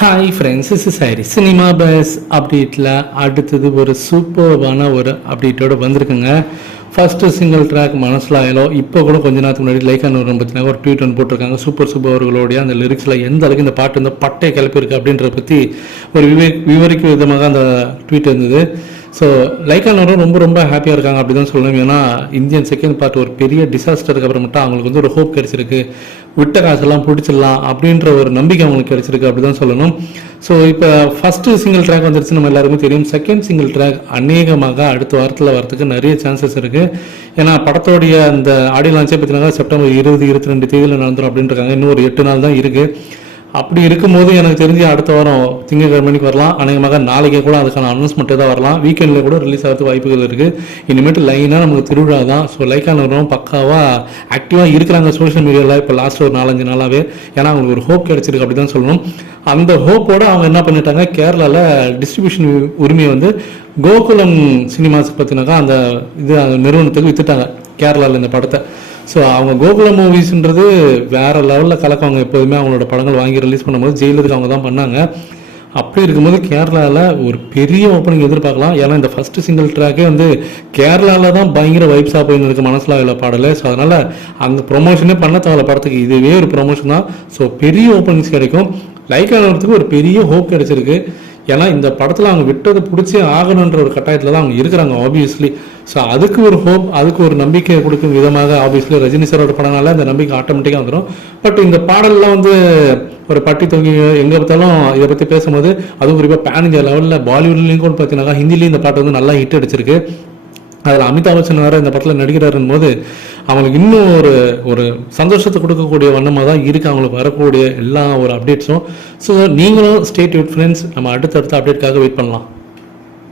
Hi friends is sorry cinema buzz அப்டேட்டில் அடுத்தது ஒரு சூப்பர்வான ஒரு அப்டேட்டோட வந்திருக்குங்க. ஃபஸ்ட்டு சிங்கிள் ட்ராக் மனசிலாயலோ இப்போ கூட கொஞ்ச நேரத்துக்கு முன்னாடி லைக் அனுபவம் பற்றினா ஒரு ட்வீட் ஒன்று போட்டிருக்காங்க. சூப்பர் சூப்பர் அவர்களுடைய அந்த லிரிக்ஸில் எந்த அளவுக்கு இந்த பாட்டு வந்து பட்டை கிளப்பியிருக்கு அப்படின்றத பற்றி ஒரு விவே விவரிக்கும் விதமாக அந்த ட்வீட் இருந்தது. ஸோ லைக்கானவரும் ரொம்ப ரொம்ப ஹாப்பியாக இருக்காங்க அப்படி தான் சொல்லணும். ஏன்னா இந்தியன் செகண்ட் பார்ட் ஒரு பெரிய டிசாஸ்டருக்கு அப்புறமேட்டா அவங்களுக்கு வந்து ஒரு ஹோப் கிடைச்சிருக்கு. விட்ட காசெல்லாம் பிடிச்சிடலாம் அப்படின்ற ஒரு நம்பிக்கை அவங்களுக்கு கிடைச்சிருக்கு அப்படி தான் சொல்லணும். ஸோ இப்போ ஃபஸ்ட்டு சிங்கிள் ட்ராக் வந்துருச்சு நம்ம எல்லாருமே தெரியும். செகண்ட் சிங்கிள் ட்ராக் அநேகமாக அடுத்த வாரத்தில் வரதுக்கு நிறைய சான்சஸ் இருக்குது ஏன்னா படத்தோடைய அந்த ஆடியோ லான்ச்சே பார்த்தீங்கன்னா செப்டம்பர் இருபது இருபத்தி ரெண்டு தேதியில் நடந்துடும் அப்படின்றாங்க இன்னும் ஒரு எட்டு நாள் தான் இருக்குது அப்படி இருக்கும்போது எனக்கு தெரிஞ்சு அடுத்த வாரம் திங்கட்கிழமைக்கு வரலாம். அநேகமாக நாளைக்கே கூட அதுக்கான அனௌன்ஸ்மெண்ட்டே தான் வரலாம். வீக்கெண்டில் கூட ரிலீஸ் ஆகிறது வாய்ப்புகள் இருக்குது இனிமேட்டு லைனாக நமக்கு திருவிழா தான். ஸோ லைக்கான வரும் பக்காவாக ஆக்டிவாக இருக்கிறாங்க சோஷியல் மீடியாவில் இப்போ லாஸ்ட் ஒரு நாலஞ்சு நாளாகவே ஏன்னா அவங்களுக்கு ஒரு ஹோப் கிடச்சிருக்கு அப்படி தான் சொல்லணும். அந்த ஹோப்போடு அவங்க என்ன பண்ணிட்டாங்க? கேரளாவில் டிஸ்ட்ரிபியூஷன் உரிமையை வந்து கோகுலம் சினிமாஸ் பற்றினாக்கா அந்த இது அந்த நிறுவனத்துக்கு வித்துட்டாங்க. கேரளாவில் இந்த படத்தை. ஸோ அவங்க கோகுலம் மூவிஸ்ன்றது வேற லெவலில் கலக்குவாங்க. எப்போதுமே அவங்களோட படங்கள் வாங்கி ரிலீஸ் பண்ணும்போது ஜெயிலுக்கு அவங்க தான் பண்ணாங்க. அப்படி இருக்கும்போது கேரளாவில் ஒரு பெரிய ஓப்பனிங் எதிர்பார்க்கலாம். ஏன்னா இந்த ஃபஸ்ட்டு சிங்கிள் ட்ராக்கே வந்து கேரளாவில் தான் பயங்கர வைப்ஸாக போயின்னு இருக்கு மனசில் இல்லை பாடல். ஸோ அதனால் அங்கே ப்ரொமோஷனே பண்ண தேவையில்ல படத்துக்கு இதுவே ஒரு ப்ரொமோஷன் தான். ஸோ பெரிய ஓப்பனிங்ஸ் கிடைக்கும். லைக் ஆகிறதுக்கு ஒரு பெரிய ஹோப் கிடைச்சிருக்கு. ஏன்னா இந்த படத்தில் அவங்க விட்டதை பிடிச்சே ஆகணுன்ற ஒரு கட்டாயத்தில் தான் அவங்க இருக்கிறாங்க ஆப்வியஸ்லி ஸோ அதுக்கு ஒரு ஹோப் அதுக்கு ஒரு நம்பிக்கை கொடுக்கும் விதமாக ஆப்வியஸ்லி ரஜினி சாரோட படனால இந்த நம்பிக்கை ஆட்டோமேட்டிக்காக வந்துடும் பட் இந்த பாடல்லாம் வந்து ஒரு பட்டி தொங்கி எங்கே பார்த்தாலும் இதை பற்றி பேசும்போது அதுவும் குறிப்பாக பேன் இந்தியா லெவலில் பாலிவுட்லேயும் கூட பார்த்தீங்கன்னா ஹிந்திலையும் இந்த பாட்டு வந்து நல்லா ஹிட் அடிச்சிருக்கு. அதில் அமிதாப் பச்சன் வேறு இந்த படத்தில் நடிக்கிறாருன் போது அவங்களுக்கு இன்னும் ஒரு ஒரு சந்தோஷத்தை கொடுக்கக்கூடிய வண்ணமாக தான் இருக்குது அவங்களுக்கு வரக்கூடிய எல்லா ஒரு அப்டேட்ஸும் ஸோ நீங்களும் ஸ்டேட் யூட் ஃப்ரெண்ட்ஸ் நம்ம அடுத்தடுத்த அப்டேட்காக வெயிட் பண்ணலாம்.